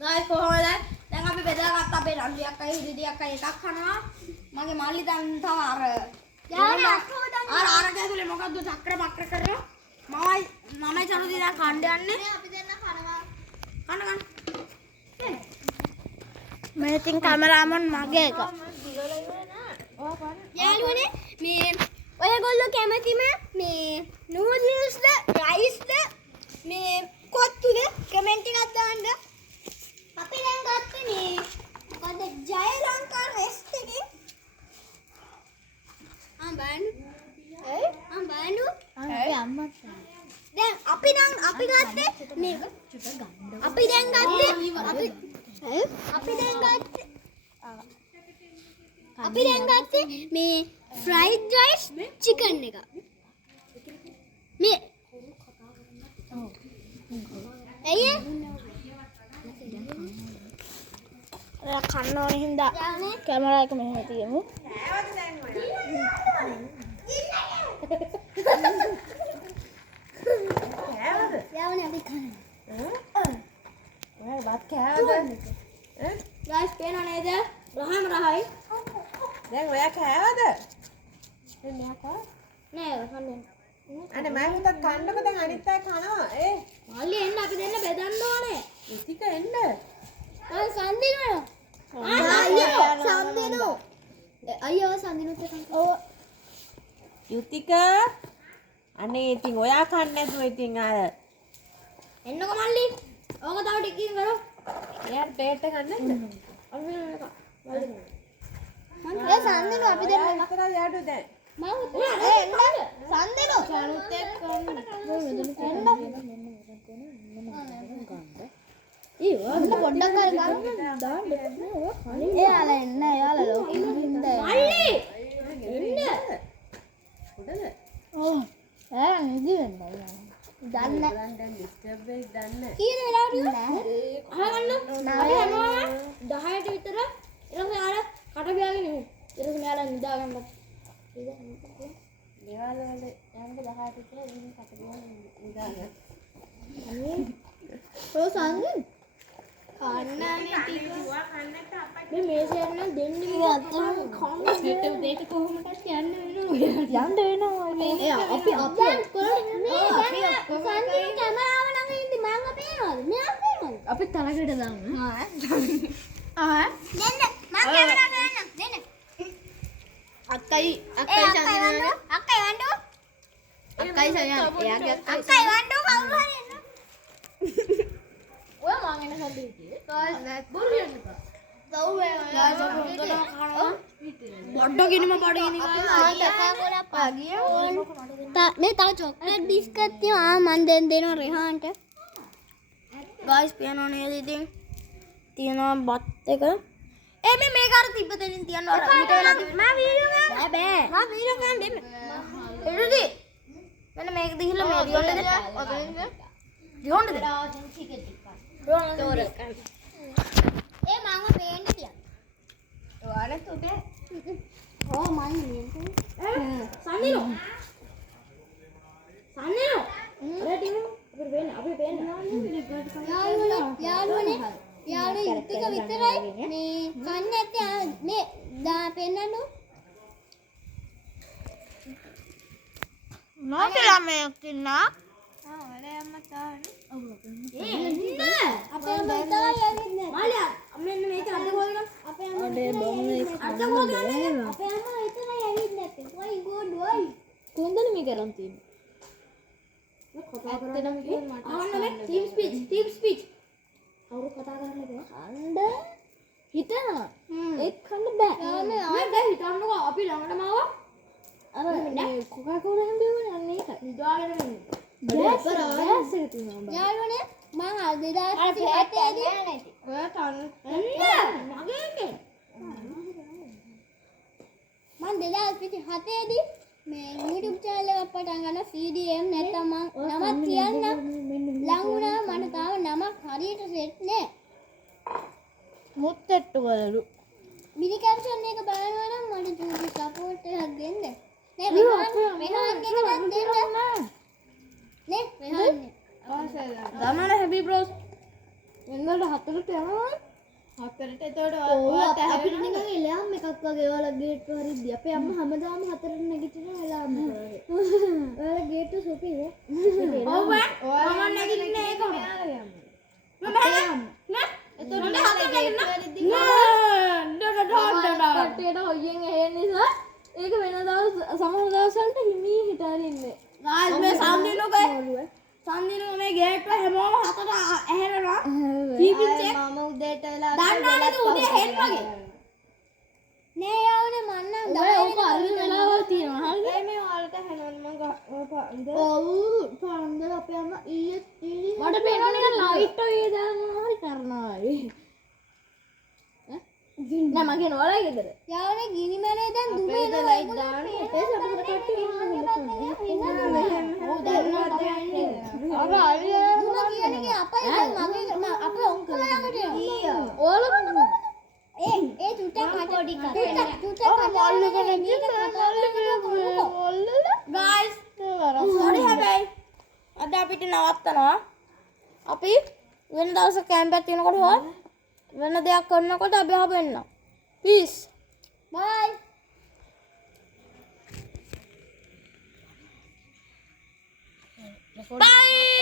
ගායිස් කොහොමද? දැන් අපි බෙදාගත්ත අපේ රන්දියක් අය හිරිදියක් අය එකක් කනවා. මගේ මල්ලි දැන් තව අර අර ඇතුලේ මොකද්ද චක්‍ර පක්‍ර කරනවා. මමයි චනුදී දැන් කණ්ඩ යන්නේ. අපි දෙන්න කනවා. කන්න. මේ තින් කැමරාමන් මගේ එක. යාළුවනේ මේ ඔයගොල්ලෝ කැමතිම මේ නූඩල්ස්ද රයිස්ද මේ කොත්තුද කමෙන්ට් එකක් දාන්න. අපි දැන් ගත්තේ මේ මොකද ජය ලංකා රෙස්ට් එකේ බලන්න. බලන්න. අම්මා. දැන් අපි ගත්තේ මේක. අපි දැන් ගත්තේ මේ ෆ්‍රයිඩ් රයිස් චිකන් එක. මේ ඇයි කන්න ඕනේ හින්දා කැමරා එක මෙහෙම තියමු. යාවනේ අපි කන්නේ. ඔයා වත් කෑවද? ගායිස් පේනව නේද? රහම රහයි. දැන් ඔයා කෑවද? දැන් මෙයා කා නෑ කන්නේ. අනේ මම හිතුවා කන්නකො දැන් අනිත් අය කනවා. මල්ලි එන්න අපි දෙන්න බෙදන්න ඕනේ. ඉතික එන්න. සන්දිනෝ. අයියෝ සන්දිනෝ. අයියෝ සන්දිනෝත් එකක්. ඔව්. යුතික අනේ ඉතින් ඔයා කන්නේ නැතුව ඉතින් අර එන්නකො මල්ලි. ඕක තව ටිකකින් කරමු. එයාට ප්ලේට් එක ගන්න. අපි මේක. මල්ලි. සන්දිනෝ අපි දෙන්න කරා යාඩු දැන්. මම එන්න සන්දිනෝ. චනුත් එක්ක පොඩ්ඩක් කර දාන්න. එයාලා එන්න එයාලා ලෝකෙ ඉන්න. මල්ලි එන්න. උඩද? ඔව්. නිදි වෙන්න. දන්න. දැන් ඩිස්ටර්බ් වෙයි දන්න. කීයද වෙලාවට? අහගන්න. අපි හැමෝම 10ට විතර ඊළඟ යාලා කට බියාගෙන ඉමු. ඊට පස්සේ මෙයාලා නිදා ගන්නත්. දේවාල වල යන්න 10ට විතර ඉන්න කට බියාගෙන නිදා ගන්න. ඔය සංගම් කන්නනේ ටික මේ මේසෙන් නම් දෙන්නේ මේ අතන කන්න දෙක කොහොමද කියන්නේ යන්න වෙනවා මේ අපි මේ සංගම් කැමරාව නම් ඉඳි මම පේනවද මෙයා පේනවද අපි තරකට දාමු දෙන්න මම කැමරාව ගන්නම් දෙන්න අක්කයි සංගම් අක්කයි වන්දෝ අක්කයි සංගම් එයාගේ අක්කයි වන්දෝ කවුරු හරි එන්න ඔය මං එන කඩේ ඉතියේ ගායිස් නැත් බොරියන්න එපා. දව් වේ ගායිස් බඩ ගිනිම බඩ මේ තව චොක්ලට් බිස්කට් තියෙනවා මං දෙනවා රෙහාන්ට. ගායිස් පියනෝ නේද ඉතින් තියෙනවා බත් එක. මේ මේක අර තිබ්බ දෙනින් තියනවා අර ඊට වෙලා තිබ්බ මම වීඩියෝ ගන්න බෑ මම වීඩියෝ ගන්න දෙන්න. එළුදී මෙන්න මේක දිහිලා මේ රියොන්ට දෙන්න. රියොන්ට දෙන්න. මම පේන්න තියන්න. ඔයාලට උදේ. ඕ මම සන්නිනෝ. අපි පේන්න. යාළුවනේ ඉතික විතරයි මේ කන්න ඇත්තේ මේ දා පෙන්නන්නු. මොකද මේ කිනා? අපේ අම්මා තායි යන්නේ නැහැ. මෙන්න මේක අද ගෝලන අපේ අම්මා අද ගෝලන අපේ අම්මා එතනයි ඇවිත් නැත්තේ. වයි ගෝඩ් වයි. කොන්දන මේ කරන් තියෙන්නේ? කතා කරන්නේ මට. අහන්න මේ ටීම් ස්පීච්. කවුරු කතා කරන්නේ බෑ. ඛණ්ඩ හිතනවා. ඒක ඛණ්ඩ බෑ. යානේ ආයෙත් හිතන්නකෝ අපි ළඟටම ආවා. අර මේ කොකා කෝලා හැම්බෙන්නේ අන්න ඒකයි. නිදාගෙන ඉන්නේ. යාළුවනේ මම 2007 දී ඔය තන මගේ මම 2007 දී මේ YouTube channel එකක් පටන් ගන්න CDM නැත්තම් මම නමක් කියන්නම් ලඟ වුණා මට තාම නමක් හරියට සෙට් නෑ මුත්තට්ටු වලලු මිනි කැප්ෂන් එක බලනවා නම් මට YouTube සපෝට් එකක් දෙන්න නේ මෙහාන් එකක් දෙන්න නේ මෙහාන් ගමන හැබි බ්‍රෝස් වෙනදාට 4ට යනවා. හතරට එතකොට අපිට නිකන් එලාම් එකක් වගේ ඔයාලා ගේට් වරින්දි අපේ අම්මා හැමදාම 4ට නැගිටිනවා එලාම් එක වගේ. ඔයාලා ගේට් සුපිද? ඔව් මම නැගිටින්නේ ඒකම. එතකොට ගේට් වරින්දි කට්ටියට හොයියෙන් ඇහෙන නිසා ඒක වෙන දවස් සමහර දවස්වලට හිමී හිටාරින්නේ. ගායිස් මේ සම්දිනුගේ මේ ගේට් එක හැමෝම හතට ඇහැරෙනවා. ටීවී චෙක් මම උදේට වෙලා දන්නවද උදේ හෙන් වගේ නේ යවනේ මන්නම් ඔය අරින වෙලාවල් තියෙනවා හරිද? මේ ඔයාලට හැනොන් මම ඔව් පාන්දර අපේ අම්මා ඊයේ මට පේනවා නිකන් ලයිට් ඔය දානවා හරි කරනවා නෑ මගේ නෝලා ගෙදර යවනේ ගිනි මැනේ දැන් දුම අපේ එනවා ලයිට් දාන්නේ ඒ සමහර කට්ටිය ඔව් දන්නවා තමයි අර අයියා දුම කියන්නේ අපේ දැන් මගේ අපේ ඔක්කොම ළඟට එනවා ඕලම ඒ චුට්ටක් පොඩි කතා චුට්ටක් ගායිස් සෝරි හැබැයි අද අපිට නවත්තනවා අපි වෙන දවසක කැම්ප් එකක් තියෙනකොට හොත් වෙන දෙයක් කරනකොට අපි හම්බෙන්න පීස් බයි බයි